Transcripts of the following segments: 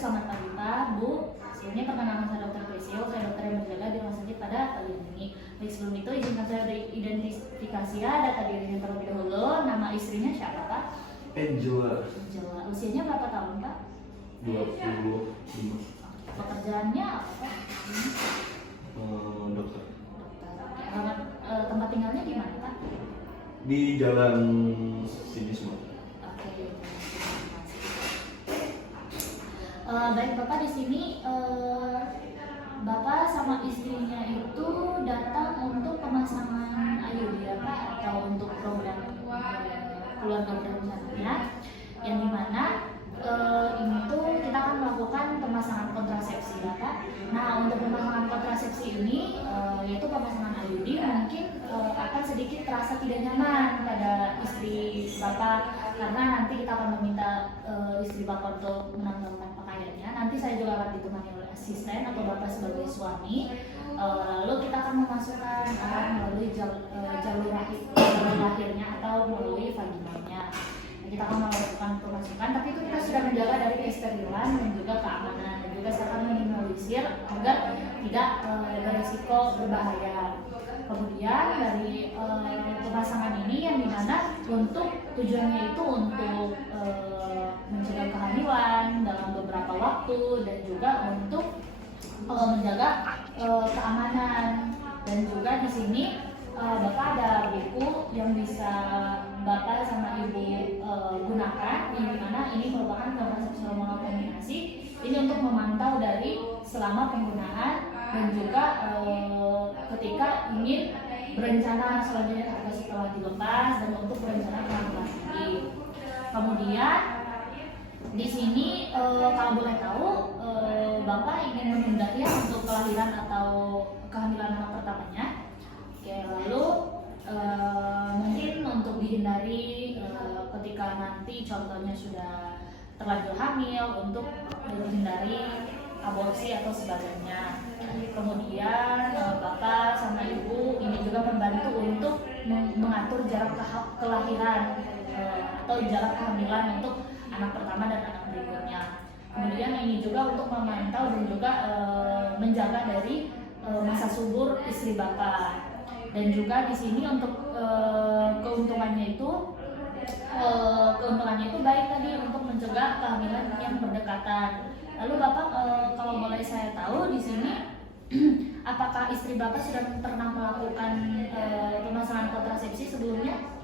selamat pagi Pak, Bu. Sebelumnya perkenalkan saya Dr. Prisio, saya dokter yang berjaga di rumah sakit pada pagi ini. Baik, sebelum itu izinkan saya beridentifikasi ya, data dirinya terlebih dahulu. Nama istrinya siapa Pak? Angela. Angela. Usianya berapa tahun Pak? 25. Pekerjaannya apa Pak? Dokter. Dokter. Alamat tempat tinggalnya di mana Pak? Di jalan sini semua. Oke. Baik Bapak, di sini Bapak sama istrinya itu datang untuk pemasangan IUD ya Pak, atau untuk program keluarga berencana, yang dimana ini tuh kita akan melakukan pemasangan kontrasepsi ya Pak. Nah, untuk pemasangan kontrasepsi ini yaitu pemasangan IUD mungkin akan sedikit terasa tidak nyaman pada istri Bapak, karena nanti kita akan meminta istri Bapak untuk menanggalkan pakaiannya. Nanti saya juga akan ditemani oleh asisten atau Bapak sebagai suami. Lalu kita akan memasukkan melalui jalur lahirnya atau melalui vaginanya. Kita akan melakukan pemasukan, tapi itu kita sudah menjaga dari kesterilan dan juga keamanan, dan juga saya akan meminimalisir agar tidak beresiko berbahaya. Kemudian dari pemasangan ini yang dimana untuk tujuannya itu untuk mencegah kehamilan dalam beberapa waktu, dan juga untuk menjaga keamanan. Dan juga di sini Bapak ada buku yang bisa Bapak sama Ibu gunakan, yang dimana ini merupakan kontrasepsi hormonal kombinasi. Ini untuk memantau dari selama penggunaan dan juga ketika ingin berencana selanjutnya atau setelah dilepas, dan untuk berencana kehamilan lagi. Kemudian di sini kalau boleh tahu Bapak ingin menunda ya untuk kelahiran atau kehamilan anak pertamanya. Oke, lalu mungkin untuk dihindari ketika nanti contohnya sudah terlanjur hamil, untuk dihindari aborsi atau sebagainya. Kemudian Bapak sama Ibu ini juga membantu untuk mengatur jarak kelahiran atau jarak kehamilan untuk anak pertama dan anak berikutnya. Kemudian ini juga untuk memantau dan juga menjaga dari masa subur istri Bapak. Dan juga di sini untuk keuntungannya itu baik tadi untuk mencegah kehamilan yang berdekatan. Lalu Bapak kalau boleh saya tahu di sini apakah istri Bapak sudah pernah melakukan pemasangan kontrasepsi sebelumnya?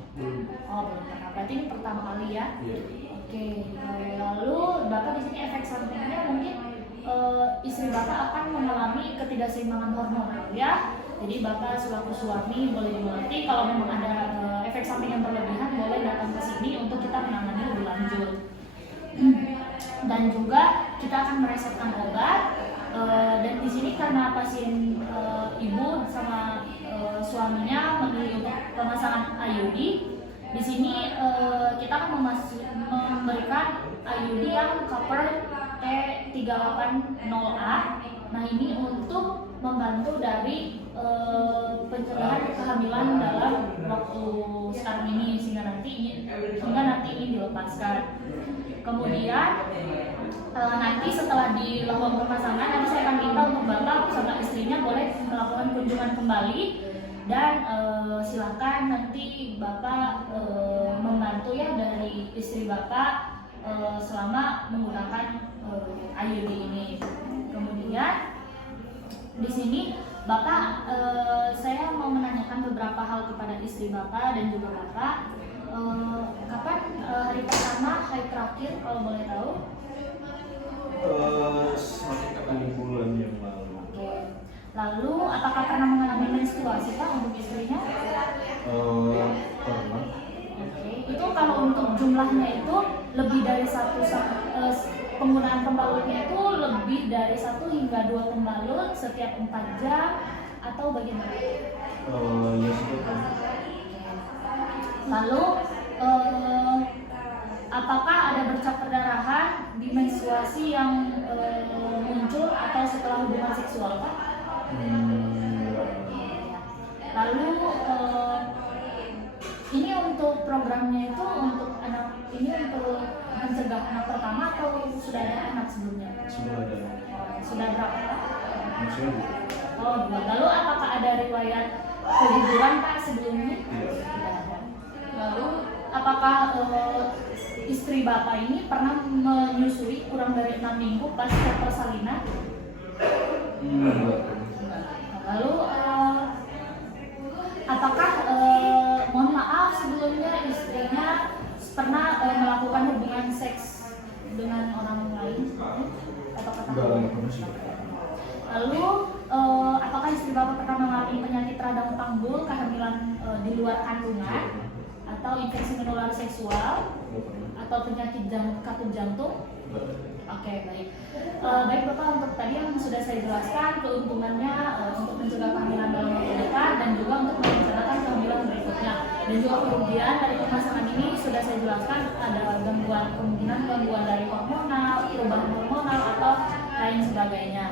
Oh, belum pernah. Berarti ini pertama kali ya? Oke. Lalu Bapak di sini efek sampingnya mungkin istri Bapak akan mengalami ketidakseimbangan hormonal ya. Jadi Bapak selaku suami boleh dimengerti kalau memang ada efek samping yang berlebihan, boleh datang ke sini untuk kita menangani lebih lanjut. Dan juga kita akan meresepkan obat. Dan di sini karena pasien ibu sama suaminya memilih untuk pemasangan IUD, di sini kita akan memberikan IUD yang cover T380A. Nah, ini untuk membantu dari pencegahan kehamilan dalam waktu sekarang ini sehingga nanti ini dilepaskan. Kemudian nanti setelah dilakukan pemasangan, nanti saya akan minta untuk Bapak sama istrinya boleh melakukan kunjungan kembali, dan silakan nanti Bapak membantu ya dari istri Bapak selama menggunakan IUD ini. Kemudian di sini Bapak, saya mau menanyakan beberapa hal kepada istri Bapak dan juga Bapak. Kapan hari pertama, hari terakhir kalau boleh tahu? Sekitar bulan yang lalu. Oke. Lalu apakah pernah mengalami menstruasi Pak untuk istrinya? Pernah. Oke. Itu kalau untuk jumlahnya itu lebih dari penggunaan pembalutnya itu lebih dari 1 hingga 2 pembalut setiap 4 jam atau bagaimana? Ya sudah. Lalu apakah ada bercak perdarahan di menstruasi yang muncul atau setelah hubungan seksual Pak? Lalu ini untuk programnya itu untuk anak, ini untuk mencegah anak pertama atau sudah ada anak sebelumnya? sudah ada. Sudah berapa? Maksudnya bu? Oh, lalu apakah ada riwayat keguguran Pak sebelumnya? Tidak. Lalu apakah istri Bapak ini pernah menyusui kurang dari 6 minggu pasca persalinan? Enggak. Lalu apakah mohon maaf sebelumnya istrinya pernah melakukan hubungan seks dengan orang lain? Apakah Enggak pernah sih. Lalu apakah istri Bapak pernah mengalami penyakit radang panggul, kehamilan di luar kandungan, atau infeksi menular seksual, Enggak pernah. atau penyakit katut jantung? Enggak. Oke, baik. Baik Bapak, untuk tadi yang sudah saya jelaskan keuntungannya untuk mencegah kehamilan dalam waktu dekat dan juga untuk merencanakan kehamilan berikutnya. Dan juga kerugian dari pemasangan ini sudah saya jelaskan, ada kemungkinan gangguan dari hormonal, perubahan hormonal atau lain sebagainya.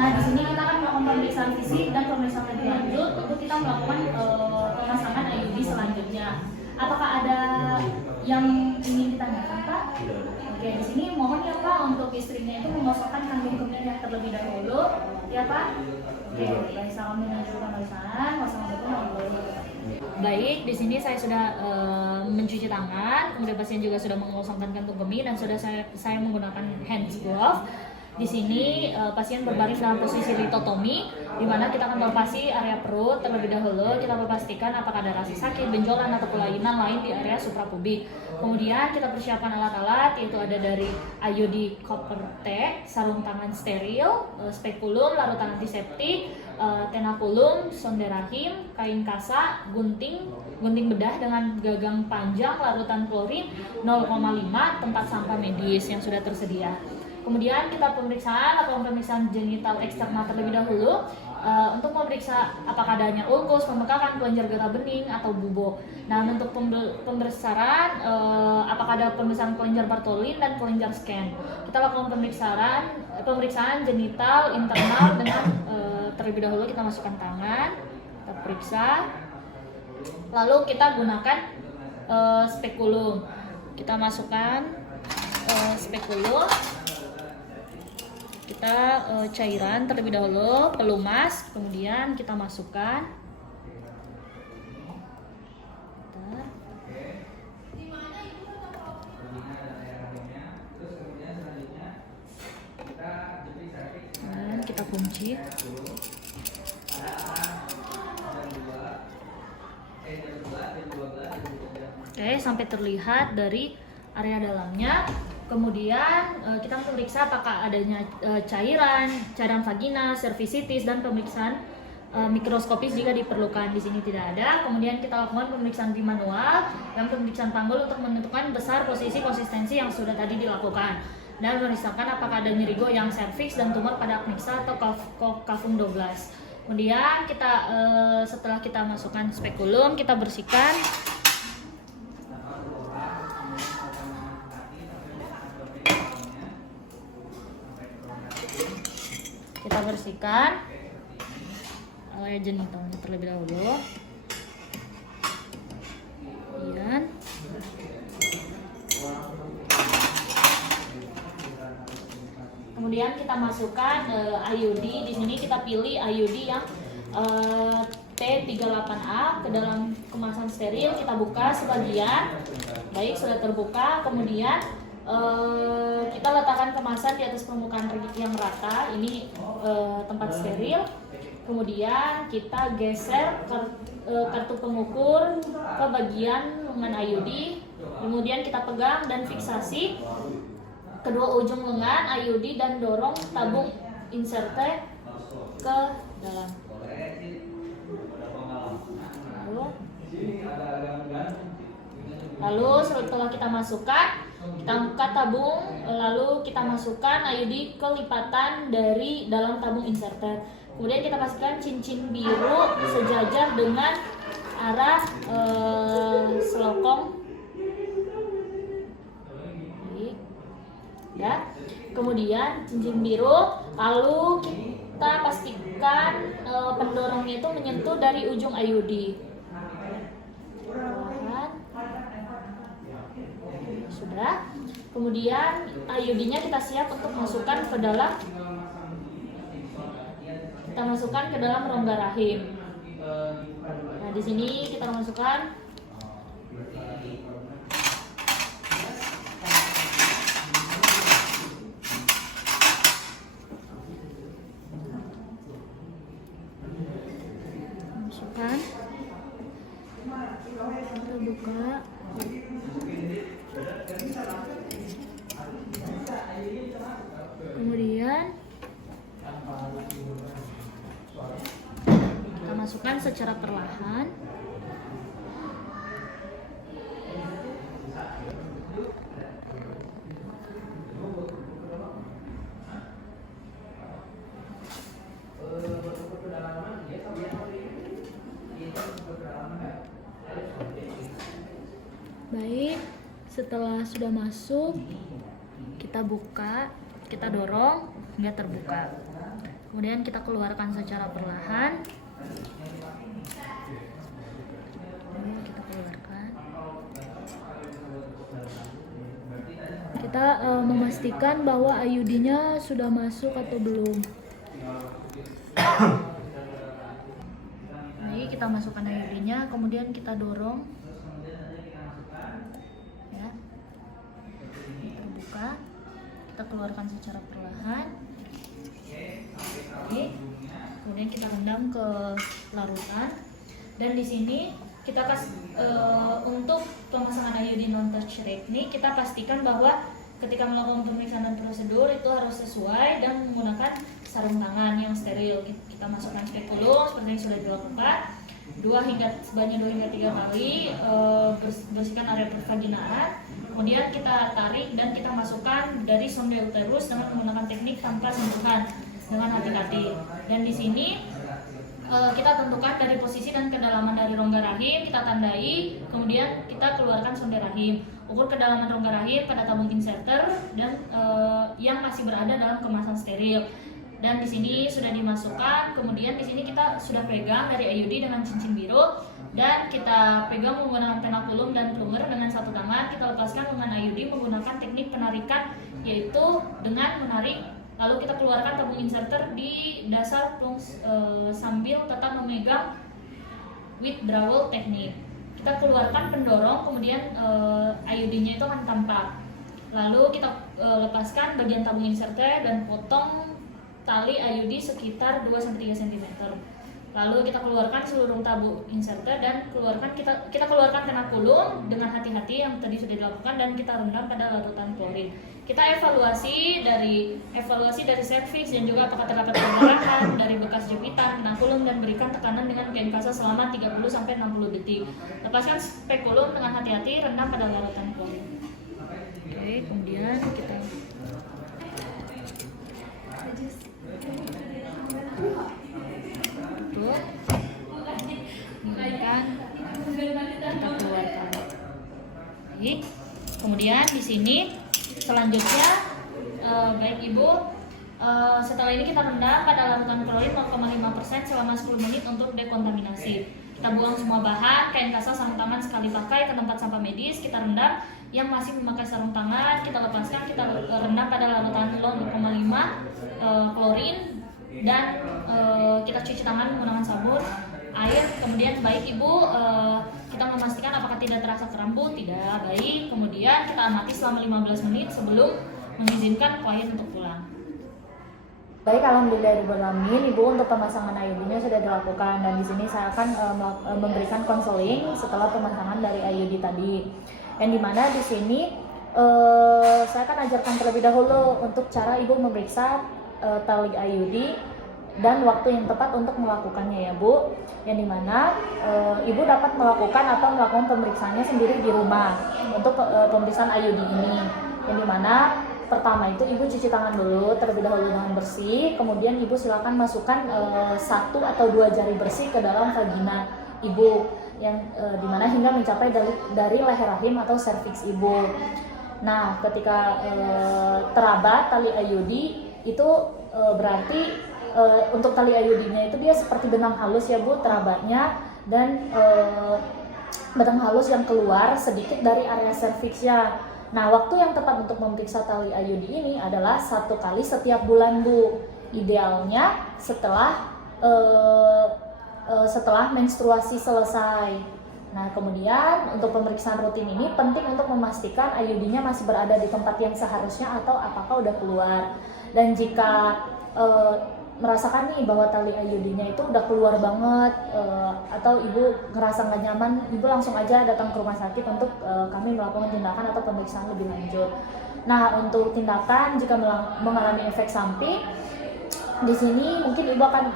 Nah, di sini kita akan melakukan pemeriksaan fisik dan pemeriksaan lebih lanjut untuk kita melakukan pemasangan IUD selanjutnya. Apakah ada yang ingin ditanyakan, Pak? Tidak ada. Oke, di sini mohon ya Pak untuk istrinya itu mengosongkan kandung kemihnya terlebih dahulu, ya Pak. Oke, baik, salam menuju pemeriksaan. Wassalamualaikum warahmatullahi wabarakatuh. Baik, di sini saya sudah mencuci tangan, kemudian pasien juga sudah mengosongkan kantung kemih dan sudah saya menggunakan hand glove. Di sini pasien berbaring dalam posisi litotomi, di mana kita akan palpasi area perut terlebih dahulu. Kita memastikan apakah ada rasa sakit, benjolan atau kelainan lain di area suprapubik. Kemudian kita persiapkan alat-alat, yaitu ada dari IUD copper T, sarung tangan steril, spekulum, larutan antiseptik, tenakulum, sonde rahim, kain kasa, gunting bedah dengan gagang panjang, larutan klorin 0,5, tempat sampah medis yang sudah tersedia. Kemudian kita pemeriksaan genital eksternal terlebih dahulu untuk memeriksa apakah adanya ulkus, pembekakan, kelenjar getah bening atau bubo. Nah, untuk pembesaran apakah ada pembesaran kelenjar Bartholin dan kelenjar scan. Kita lakukan pemeriksaan genital internal dengan terlebih dahulu kita masukkan tangan, kita periksa. Lalu kita gunakan spekulum. Kita masukkan spekulum. Kita cairan terlebih dahulu, pelumas, kemudian kita masukkan. Dan kita kunci. Oke, sampai terlihat dari area dalamnya. Kemudian kita memeriksa apakah adanya cairan vagina, cervicitis, dan pemeriksaan mikroskopis jika diperlukan. Di sini tidak ada. Kemudian kita lakukan pemeriksaan bimanual dan pemeriksaan panggul untuk menentukan besar posisi konsistensi yang sudah tadi dilakukan dan memeriksakan apakah ada nyeri goyang serviks dan tumor pada apniksa atau cavum Douglas. Kemudian kita setelah kita masukkan spekulum, kita bersihkan. Kita bersihkan area genitalnya terlebih dahulu. Kemudian kita masukkan IUD. Di sini kita pilih IUD yang T38A ke dalam kemasan steril. Kita buka sebagian. Baik, sudah terbuka. Kemudian kita letakkan kemasan di atas permukaan yang rata. Ini tempat steril. Kemudian kita geser kartu pengukur ke bagian lengan IUD. Kemudian kita pegang dan fiksasi kedua ujung lengan IUD dan dorong tabung inserte ke dalam. Lalu setelah kita masukkan, kita buka tabung, lalu kita masukkan IUD ke lipatan dari dalam tabung inserter. Kemudian kita pastikan cincin biru sejajar dengan arah selokong. Ya. Kemudian cincin biru, lalu kita pastikan pendorongnya itu menyentuh dari ujung IUD. Sudah. Kemudian IUD-nya kita siap untuk masukkan ke dalam rongga rahim. Nah, di sini kita masukkan kita buka. Kemudian kita masukkan secara perlahan. Baik, setelah sudah masuk, kita buka, kita dorong hingga terbuka. Kemudian kita keluarkan secara perlahan. Kita keluarkan. Kita memastikan bahwa IUD-nya sudah masuk atau belum. Baik, kita masukkan IUD-nya, kemudian kita dorong. Ya. Terbuka. Kita keluarkan secara perlahan. Oke. Kemudian kita rendam ke larutan. Dan di sini kita untuk pemasangan IUD non touch technique, kita pastikan bahwa ketika melakukan pemeriksaan dan prosedur itu harus sesuai dan menggunakan sarung tangan yang steril. Kita masukkan spekulum seperti yang sudah dilakukan sebanyak 2 hingga 3 kali, bersihkan area pervaginaan. Kemudian kita tarik dan kita masukkan dari sonde uterus dengan menggunakan teknik tanpa sentuhan dengan hati-hati. Dan di sini kita tentukan dari posisi dan kedalaman dari rongga rahim, kita tandai, kemudian kita keluarkan sonde rahim. Ukur kedalaman rongga rahim pada tabung inserter dan yang masih berada dalam kemasan steril. Dan di sini sudah dimasukkan, kemudian di sini kita sudah pegang dari IUD dengan cincin biru dan kita pegang menggunakan tenakulum dan plunger dengan satu tangan. Kita lepaskan dengan IUD menggunakan teknik penarikan, yaitu dengan menarik lalu kita keluarkan tabung inserter di dasar sambil tetap memegang withdrawal teknik. Kita keluarkan pendorong, kemudian IUD-nya itu akan tampak. Lalu kita lepaskan bagian tabung inserter dan potong tali IUD sekitar 2-3 cm. Lalu kita keluarkan seluruh tabung inserter dan kita keluarkan tenakulum dengan hati-hati yang tadi sudah dilakukan dan kita rendam pada larutan klorin. Kita evaluasi dari serviks dan juga apakah terdapat perdarahan dari bekas jepitan, tenakulum dan berikan tekanan dengan kain kasa selama 30-60 detik. Lepaskan spekulum dengan hati-hati, rendam pada larutan klorin. Oke, kemudian kita kita keluarkan. Baik. Kemudian di sini selanjutnya baik Ibu, setelah ini kita rendam pada larutan klorin 0,5% selama 10 menit untuk dekontaminasi. Kita buang semua bahan, kain kasa, sarung tangan sekali pakai ke tempat sampah medis. Kita rendam. Yang masih memakai sarung tangan kita lepaskan, kita rendam pada larutan 0,5 klorin dan kita cuci tangan menggunakan sabun, air. Kemudian baik Ibu, kita memastikan apakah tidak terasa kerambu, tidak. Baik, kemudian kita amati selama 15 menit sebelum mengizinkan klien untuk pulang. Baik, alhamdulillahirobbilalamin, Ibu, untuk pemasangan IUD-nya sudah dilakukan dan di sini saya akan memberikan konseling setelah pemasangan dari IUD tadi. Yang dimana di sini saya akan ajarkan terlebih dahulu untuk cara Ibu memeriksa tali IUD dan waktu yang tepat untuk melakukannya ya Bu. Yang dimana Ibu dapat melakukan atau melakukan pemeriksaannya sendiri di rumah untuk pemeriksaan IUD ini. Yang dimana pertama itu Ibu cuci tangan dulu terlebih dahulu dengan bersih, kemudian Ibu silakan masukkan 1 atau 2 jari bersih ke dalam vagina Ibu yang dimana hingga mencapai dari leher rahim atau serviks Ibu. Nah, ketika teraba tali IUD itu berarti untuk tali IUD-nya itu dia seperti benang halus ya Bu, terabanya dan benang halus yang keluar sedikit dari area serviksnya. Nah, waktu yang tepat untuk memeriksa tali IUD ini adalah 1 kali setiap bulan, Bu. Idealnya setelah menstruasi selesai. Nah, kemudian untuk pemeriksaan rutin ini penting untuk memastikan IUD-nya masih berada di tempat yang seharusnya atau apakah udah keluar. Dan jika merasakan nih bahwa tali IUD-nya itu udah keluar banget, atau ibu ngerasa nggak nyaman, ibu langsung aja datang ke rumah sakit untuk kami melakukan tindakan atau pemeriksaan lebih lanjut. Nah, untuk tindakan jika mengalami efek samping, di sini mungkin ibu akan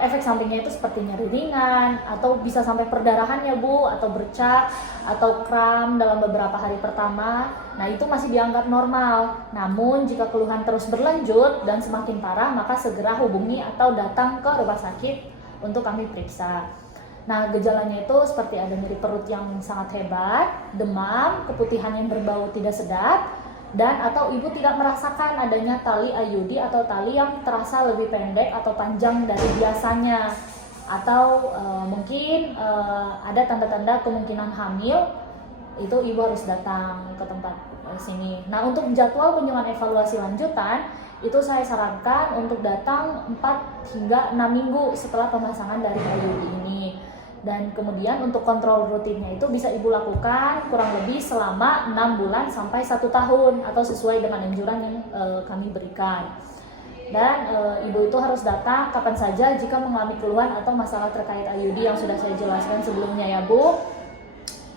efek sampingnya itu seperti nyeri ringan atau bisa sampai perdarahan ya Bu, atau bercak atau kram dalam beberapa hari pertama. Nah, itu masih dianggap normal. Namun jika keluhan terus berlanjut dan semakin parah, maka segera hubungi atau datang ke rumah sakit untuk kami periksa. Nah, gejalanya itu seperti ada nyeri perut yang sangat hebat, demam, keputihan yang berbau tidak sedap, dan atau ibu tidak merasakan adanya tali IUD atau tali yang terasa lebih pendek atau panjang dari biasanya, atau mungkin ada tanda-tanda kemungkinan hamil, itu ibu harus datang ke tempat sini. Nah, untuk jadwal kunjungan evaluasi lanjutan itu saya sarankan untuk datang 4 hingga 6 minggu setelah pemasangan dari IUD ini. Dan kemudian untuk kontrol rutinnya itu bisa ibu lakukan kurang lebih selama 6 bulan sampai 1 tahun atau sesuai dengan anjuran yang kami berikan. Dan ibu itu harus datang kapan saja jika mengalami keluhan atau masalah terkait IUD yang sudah saya jelaskan sebelumnya ya Bu.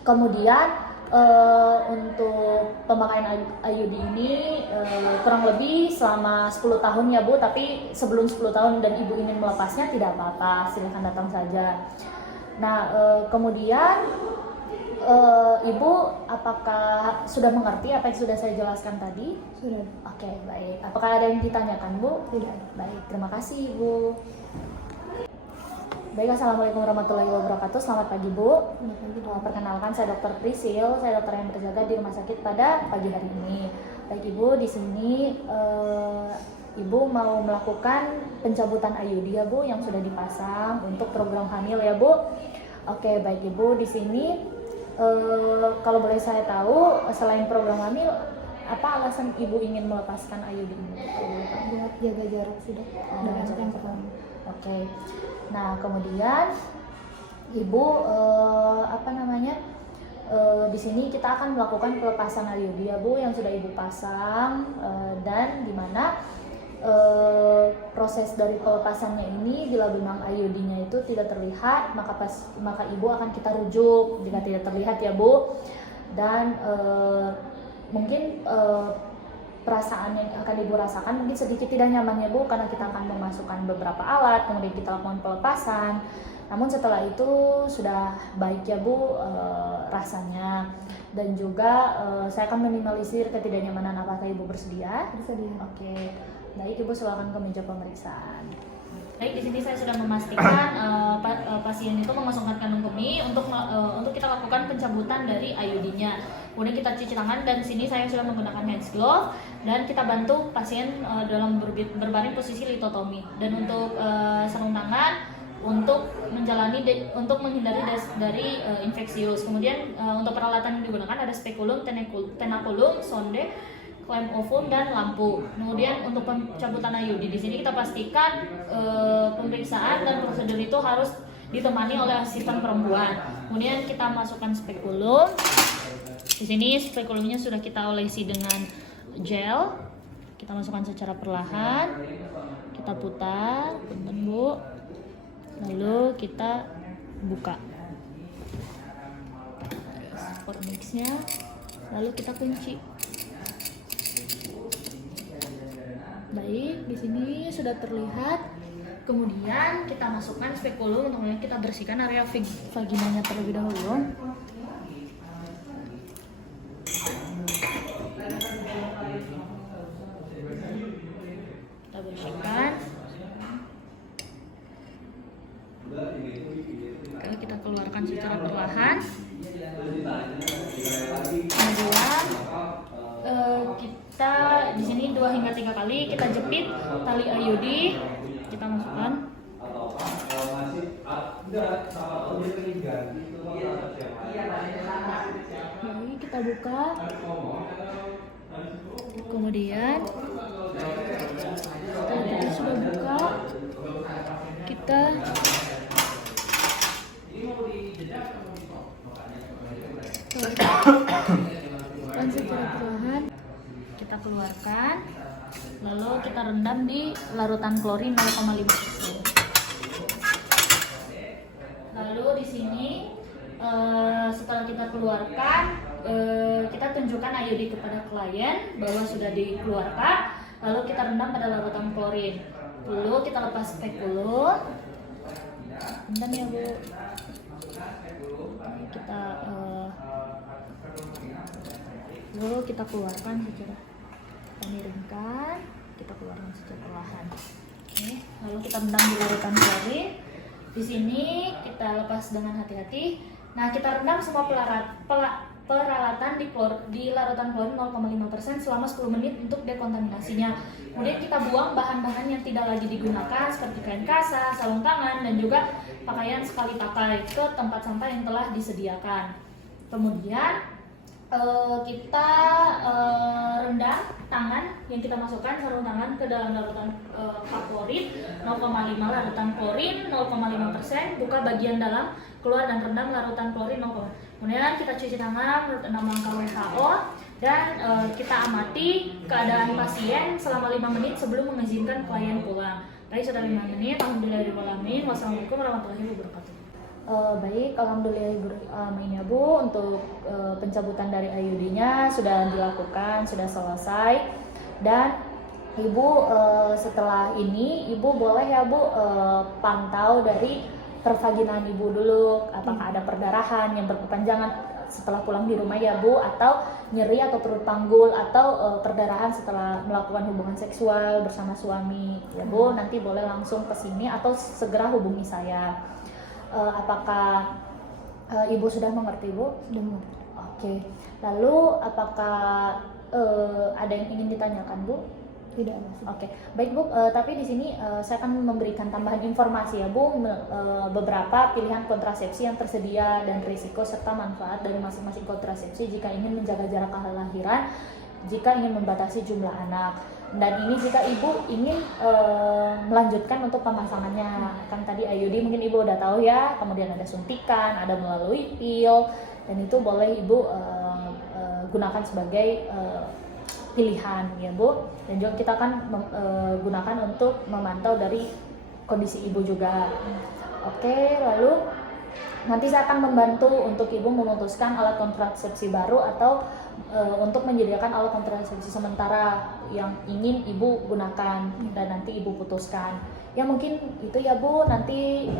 Kemudian untuk pemakaian IUD ini kurang lebih selama 10 tahun ya Bu, tapi sebelum 10 tahun dan ibu ingin melepasnya tidak apa-apa, silahkan datang saja. Nah, kemudian ibu apakah sudah mengerti apa yang sudah saya jelaskan tadi? Sudah. Oke, baik. Apakah ada yang ditanyakan, Bu? Tidak. Baik, terima kasih, Ibu. Baik, assalamualaikum warahmatullahi wabarakatuh. Selamat pagi, Bu. Selamat pagi, Bu. Perkenalkan, saya Dr. Prisil. Saya dokter yang berjaga di rumah sakit pada pagi hari ini. Baik, Ibu, di sini Ibu mau melakukan pencabutan IUD ya Bu, yang sudah dipasang untuk program hamil ya Bu. Oke, baik Ibu, di sini kalau boleh saya tahu, selain program hamil, apa alasan Ibu ingin melepaskan IUD ini? Buat jaga jarak sudah dengan jaga yang jarak. pertama. Oke. Nah, kemudian Ibu di sini kita akan melakukan pelepasan IUD ya Bu, yang sudah Ibu pasang, dan di mana proses dari pelepasannya ini bila memang IUD-nya itu tidak terlihat, maka ibu akan kita rujuk jika tidak terlihat ya Bu. Dan mungkin perasaan yang akan ibu rasakan mungkin sedikit tidak nyaman ya Bu, karena kita akan memasukkan beberapa alat, kemudian kita lakukan pelepasan. Namun setelah itu sudah baik ya Bu rasanya. Dan juga saya akan minimalisir ketidaknyamanan. Apakah ibu bersedia? Bersedia. Oke. Baik, Ibu silakan ke meja pemeriksaan. Baik, di sini saya sudah memastikan pasien itu mengosongkan kandung kemih untuk kita lakukan pencabutan dari IUD-nya. Kemudian kita cuci tangan, dan di sini saya sudah menggunakan hand glove, dan kita bantu pasien dalam berbaring posisi litotomi. Dan untuk sarung tangan untuk menghindari dari infeksius. Kemudian untuk peralatan yang digunakan ada spekulum, tenakulum, sonde, klem ovum, dan lampu. Kemudian untuk pencabutan IUD di sini kita pastikan pemeriksaan dan prosedur itu harus ditemani oleh asisten perempuan. Kemudian kita masukkan spekulum. Di sini spekulumnya sudah kita olesi dengan gel. Kita masukkan secara perlahan. Kita putar, punten Bu. Lalu kita buka spot mixnya. Lalu kita kunci. Baik, di sini sudah terlihat. Kemudian kita masukkan spekulum, kemudian kita bersihkan area vaginanya terlebih dahulu. Kita bersihkan. Lalu kita keluarkan secara perlahan. Kemudian kita di sini 2 hingga 3 kali kita jepit tali IUD, kita masukkan. Baik, kita buka. Kemudian setelah kita sudah buka, kita Dan secara perlahan kita keluarkan, lalu kita rendam di larutan klorin 0,5%. Lalu di sini setelah kita keluarkan, kita tunjukkan IOD kepada klien bahwa sudah dikeluarkan, lalu kita rendam pada larutan klorin. Dulu kita lepas spekulu, rendam ya Bu. Kita lalu kita keluarkan secara, kita miringkan, kita keluarkan secara perlahan. Oke, lalu kita rendam di larutan klorin. Di sini kita lepas dengan hati-hati. Nah, kita rendam semua peralatan di larutan klorin 0,5% selama 10 menit untuk dekontaminasinya. Kemudian kita buang bahan-bahan yang tidak lagi digunakan seperti kain kasa, sarung tangan, dan juga pakaian sekali pakai ke tempat sampah yang telah disediakan. Kemudian kita rendam tangan yang kita masukkan sarung tangan ke dalam larutan klorin 0,5 larutan klorin 0,5%, buka bagian dalam, keluar dan rendam larutan klorin 0. Kemudian kita cuci tangan menurut 6 langkah WHO dan kita amati keadaan pasien selama 5 menit sebelum mengizinkan klien pulang. Tadi sudah 5 menit. Alhamdulillahirrahmanirrahim. Wassalamualaikum warahmatullahi wabarakatuh. baik, alhamdulillah ya Bu, untuk pencabutan dari IUD-nya sudah dilakukan, sudah selesai. Dan Ibu setelah ini Ibu boleh ya Bu pantau dari pervaginaan Ibu dulu, apakah ada perdarahan yang berkepanjangan setelah pulang di rumah ya Bu, atau nyeri atau perut panggul, atau perdarahan setelah melakukan hubungan seksual bersama suami ya Bu. Nanti boleh langsung ke sini atau segera hubungi saya. Apakah Ibu sudah mengerti Bu? Sudah mengerti. Oke. Lalu apakah ada yang ingin ditanyakan Bu? Tidak masuk. Oke, baik Bu. Tapi di sini saya akan memberikan tambahan informasi ya Bu, beberapa pilihan kontrasepsi yang tersedia dan risiko serta manfaat dari masing-masing kontrasepsi jika ingin menjaga jarak kelahiran, jika ingin membatasi jumlah anak. Dan ini jika Ibu ingin melanjutkan untuk pemasangannya, kan tadi IUD mungkin Ibu udah tahu ya, kemudian ada suntikan, ada melalui pil, dan itu boleh Ibu gunakan sebagai pilihan ya Bu. Dan juga kita akan gunakan untuk memantau dari kondisi Ibu juga. Oke, lalu nanti saya akan membantu untuk Ibu memutuskan alat kontrasepsi baru atau untuk menyediakan alat kontrasepsi sementara yang ingin Ibu gunakan dan nanti Ibu putuskan. Ya mungkin itu ya Bu, nanti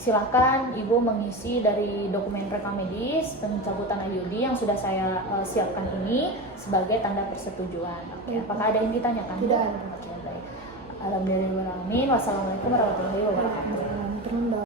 silahkan Ibu mengisi dari dokumen rekam medis pencabutan IUD yang sudah saya siapkan ini sebagai tanda persetujuan. Oke, apakah ada yang ditanyakan? Tidak ada. Oke, baik. Alhamdulillah. Wassalamualaikum warahmatullahi wabarakatuh.